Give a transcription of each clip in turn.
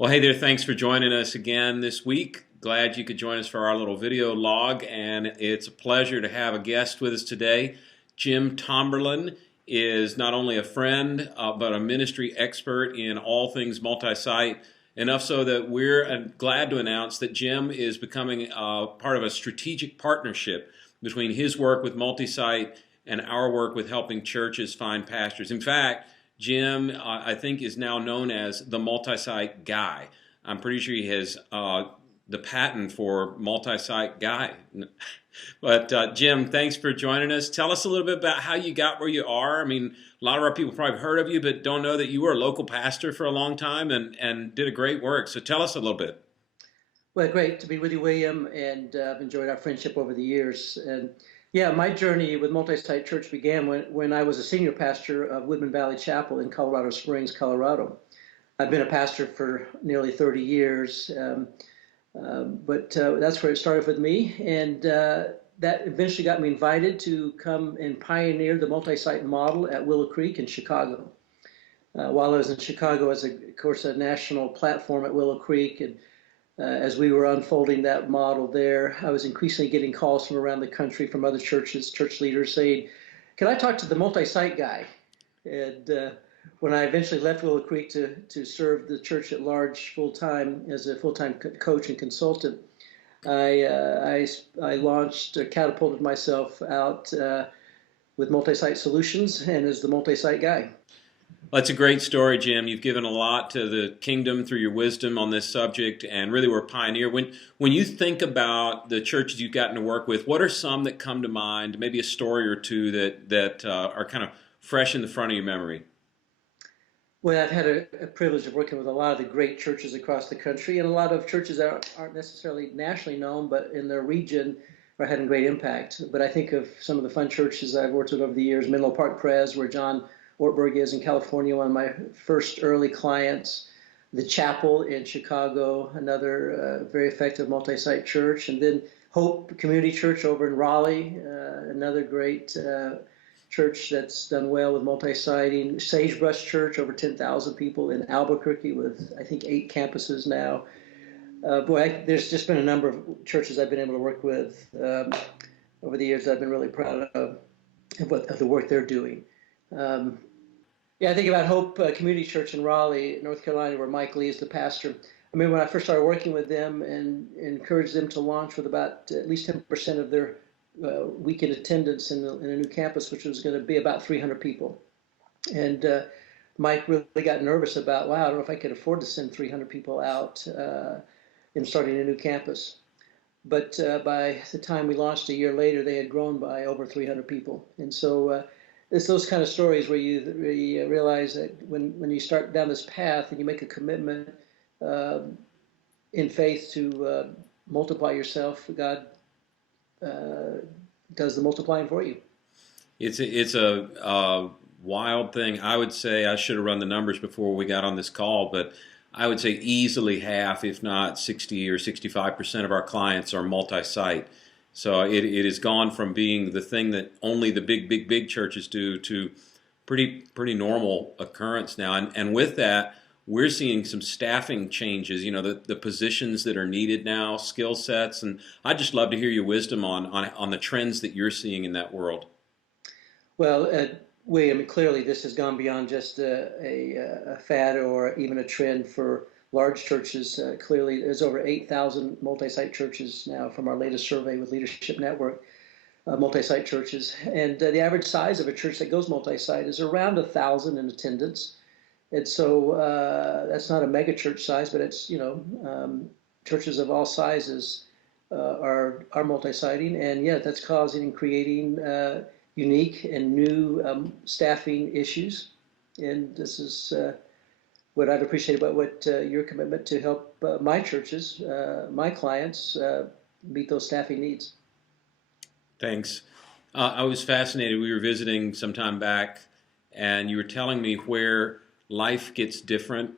Well, hey there, thanks for joining us again this week. Glad you could join us for our little video log, and it's a pleasure to have a guest with us today. Jim Tomberlin is not only a friend, but a ministry expert in all things multi-site, enough so that we're glad to announce that Jim is becoming part of a strategic partnership between his work with MultiSite and our work with helping churches find pastors. In fact, Jim, I think, is now known as the multi-site guy. I'm pretty sure he has the patent for multi-site guy. But Jim, thanks for joining us. Tell us a little bit about how you got where you are. I mean, a lot of our people probably heard of you, but don't know that you were a local pastor for a long time and did a great work. So tell us a little bit. Well, great to be with you, William, and I've enjoyed our friendship over the years. And yeah, my journey with MultiSite Church began when I was a senior pastor of Woodman Valley Chapel in Colorado Springs, Colorado. I've been a pastor for nearly 30 years, but that's where it started with me. And that eventually got me invited to come and pioneer the multi-site model at Willow Creek in Chicago. While I was in Chicago, as of course a national platform at Willow Creek, and as we were unfolding that model there, I was increasingly getting calls from around the country from other churches, church leaders saying, "Can I talk to the multi-site guy?" And when I eventually left Willow Creek to serve the church at large full-time as a full-time coach and consultant, I launched, catapulted myself out with MultiSite Solutions and as the multi-site guy. Well, that's a great story, Jim. You've given a lot to the kingdom through your wisdom on this subject, and really were a pioneer. When you think about the churches you've gotten to work with, what are some that come to mind, maybe a story or two that are kind of fresh in the front of your memory? Well, I've had a privilege of working with a lot of the great churches across the country, and a lot of churches that aren't necessarily nationally known, but in their region are having great impact. But I think of some of the fun churches I've worked with over the years, Menlo Park Pres, where John Ortberg is in California, one of my first early clients. The Chapel in Chicago, another very effective multi-site church. And then Hope Community Church over in Raleigh, another great church that's done well with multi-siting. Sagebrush Church, over 10,000 people in Albuquerque with, I think, 8 campuses now. There's just been a number of churches I've been able to work with over the years that I've been really proud of the work they're doing. I think about Hope Community Church in Raleigh, North Carolina, where Mike Lee is the pastor. I mean, when I first started working with them and encouraged them to launch with about at least 10% of their weekend attendance in a new campus, which was going to be about 300 people. And Mike really got nervous about, wow, I don't know if I could afford to send 300 people out in starting a new campus. But by the time we launched a year later, they had grown by over 300 people. And so it's those kind of stories where you realize that when you start down this path and you make a commitment in faith to multiply yourself, God does the multiplying for you. It's a wild thing. I would say, I should have run the numbers before we got on this call, but I would say easily half, if not 60 or 65% of our clients are multi-site. So it has gone from being the thing that only the big churches do to pretty normal occurrence now. And with that, we're seeing some staffing changes, the positions that are needed now, skill sets. And I'd just love to hear your wisdom on the trends that you're seeing in that world. Well, William, clearly this has gone beyond just a fad or even a trend for large churches. Clearly, there's over 8,000 multi-site churches now from our latest survey with Leadership Network, multi-site churches. And the average size of a church that goes multi-site is around 1,000 in attendance. And so that's not a megachurch size, but it's, churches of all sizes are multi-siting. And yeah, that's causing and creating unique and new staffing issues. And this is what I've appreciated about your commitment to help my churches, my clients, meet those staffing needs. Thanks. I was fascinated. We were visiting some time back, and you were telling me where life gets different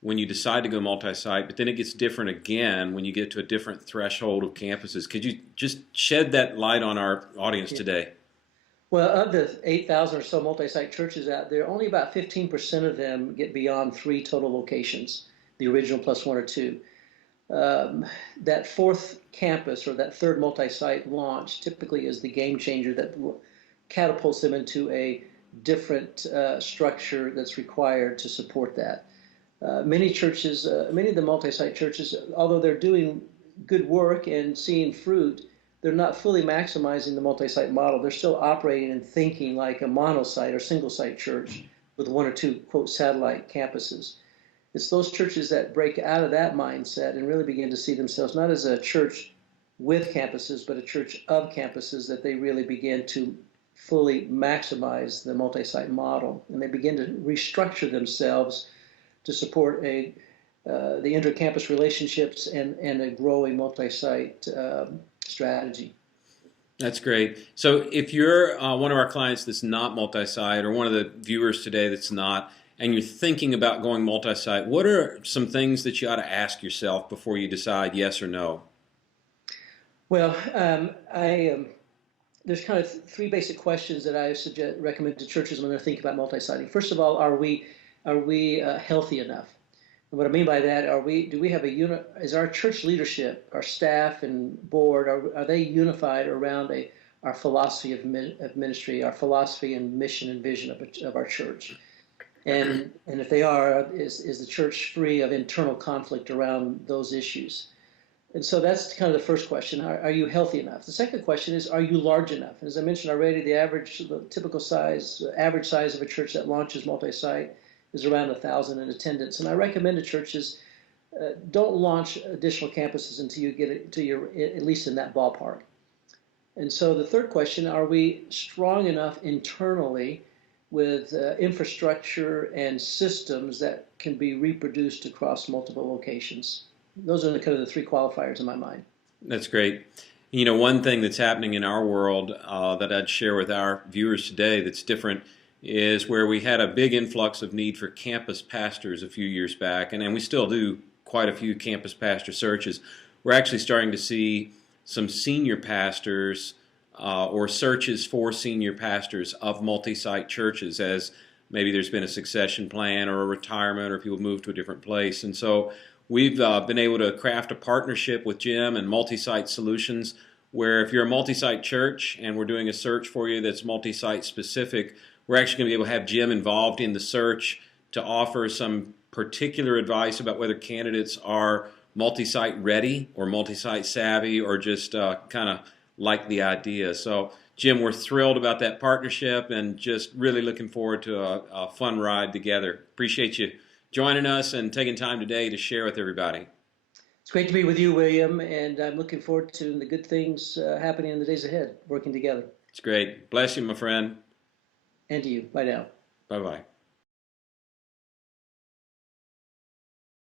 when you decide to go multi-site, but then it gets different again when you get to a different threshold of campuses. Could you just shed that light on our audience today? Well, of the 8,000 or so multi-site churches out there, only about 15% of them get beyond 3 total locations. the original plus one or two. That fourth campus or that third multi-site launch typically is the game changer that catapults them into a different structure that's required to support that. Many churches, many of the multi-site churches, although they're doing good work and seeing fruit, they're not fully maximizing the multi-site model. They're still operating and thinking like a mono-site or single-site church with one or two, quote, satellite campuses. It's those churches that break out of that mindset and really begin to see themselves not as a church with campuses, but a church of campuses, that they really begin to fully maximize the multi-site model. And they begin to restructure themselves to support the inter-campus relationships and a growing multi-site strategy. That's great. So if you're one of our clients that's not multi-site, or one of the viewers today that's not, and you're thinking about going multi-site, what are some things that you ought to ask yourself before you decide yes or no? Well, there's kind of three basic questions that I recommend to churches when they're thinking about multi-siting. First of all, are we healthy enough? And what I mean by that, do we have is our church leadership, our staff and board, are they unified around our philosophy of ministry, our philosophy and mission and vision of our church? And if they are, is the church free of internal conflict around those issues? And so that's kind of the first question. Are you healthy enough? The second question is, are you large enough? And as I mentioned already, the typical size, average size of a church that launches multi-site is around 1,000 in attendance. And I recommend to churches, don't launch additional campuses until you you're at least in that ballpark. And so the third question, are we strong enough internally with infrastructure and systems that can be reproduced across multiple locations? Those are kind of the three qualifiers in my mind. That's great. You know, one thing that's happening in our world that I'd share with our viewers today that's different is where we had a big influx of need for campus pastors a few years back, and we still do quite a few campus pastor searches. We're actually starting to see some senior pastors or searches for senior pastors of multi-site churches, as maybe there's been a succession plan or a retirement or people move to a different place. And so we've been able to craft a partnership with Jim and MultiSite Solutions, where if you're a multi-site church and we're doing a search for you that's multi-site specific, we're actually going to be able to have Jim involved in the search to offer some particular advice about whether candidates are multi-site ready or multi-site savvy or just kind of like the idea. So, Jim, we're thrilled about that partnership and just really looking forward to a fun ride together. Appreciate you joining us and taking time today to share with everybody. It's great to be with you, William, and I'm looking forward to the good things happening in the days ahead, working together. It's great. Bless you, my friend. And to you. Bye now. Bye-bye.